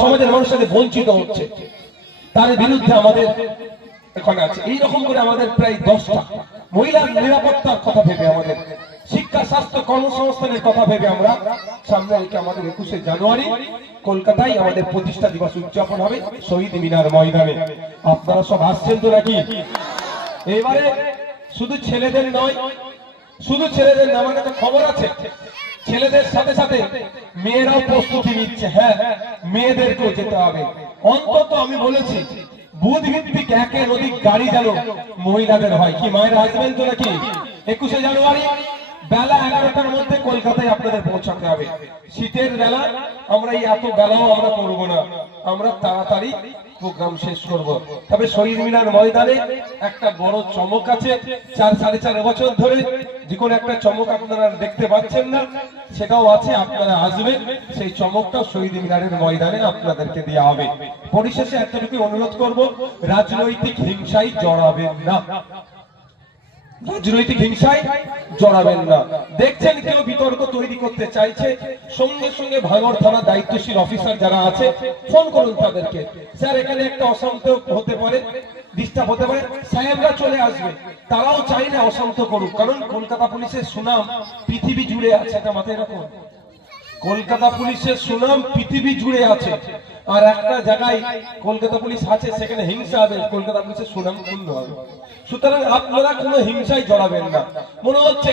সমাজের মানুষ থেকে বঞ্চিত হচ্ছে, তার বিরুদ্ধে আমাদের এখানে আছে। এইরকম করে আমাদের প্রায় 10টা মহিলার নিরাপত্তার কথা ভেবে, আমাদের শিক্ষা, স্বাস্থ্য, কর্মসংস্থানের কথা ভেবে আমরা সামনে রেখে আমাদের 21শে জানুয়ারি কলকাতায় আমাদের প্রতিষ্ঠা দিবস উদযাপন হবে শহীদ মিনার ময়দানে। আপনারা সব আসছেন তো নাকি? এবারে শুধু ছেলেদের নয়, শুধু ছেলেদের না, আমার কাছে খবর আছে ছেলেদের সাথে সাথে মেয়েরাও প্রস্তুতি নিচ্ছে। হ্যাঁ, মেয়েদেরকেও যেতে হবে। অন্তত আমি বলেছি বুথ ভিত্তিক একের অধিক গাড়ি যেন মহিলাদের হয়। কি মায়েরা আসবেন তো নাকি? 21শে জানুয়ারি বেলা 11টার মধ্যে কলকাতায় আপনাদের পৌঁছাতে হবে। শীতের বেলা আমরা এই এত বেলাও আমরা করবো না, আমরা তাড়াতাড়ি প্রোগ্রাম শেষ করব। তবে শহীদ মিনার ময়দানে একটা বড় চমক আছে। 4-4.5 বছর ধরে যে কোনো একটা চমক আপনারা দেখতে পাচ্ছেন না, সেটাও আছে। আপনারা আসবেন, সেই চমকটা শহীদ মিনারের ময়দানে আপনাদেরকে দেওয়া হবে। পরিশেষে এতটুকু অনুরোধ করব, রাজনৈতিক হিংসায় জড়াবেন না, রাজনৈতিক হিংসায় জড়াবেন না। দেখছেন কেউ বিতর্ক তৈরি করতে চাইছে, সঙ্গে সঙ্গে ভাঙড় থানা দায়িত্বশীল অফিসার যারা আছে ফোন করুন তাদেরকে, স্যার এখানে একটা অশান্ত হতে পারে, ডিস্টার্ব হতে পারে, সাহেবরা চলে আসবে। তারাও চাই না অশান্ত করুক, কারণ কলকাতা পুলিশের সুনাম পৃথিবী জুড়ে আছে। এটা মাথায় রাখুন, কলকাতা পুলিশের সুনাম পৃথিবী জুড়ে আছে। আর একটা জায়গায় কলকাতা পুলিশ আছে, সেখানে হিংসা হবে, কলকাতা পুলিশের সুনাম ক্ষুণ্ণ হবে। সুতরাং আপনারা কোনো হিংসায় জড়াবেন না। মনে হচ্ছে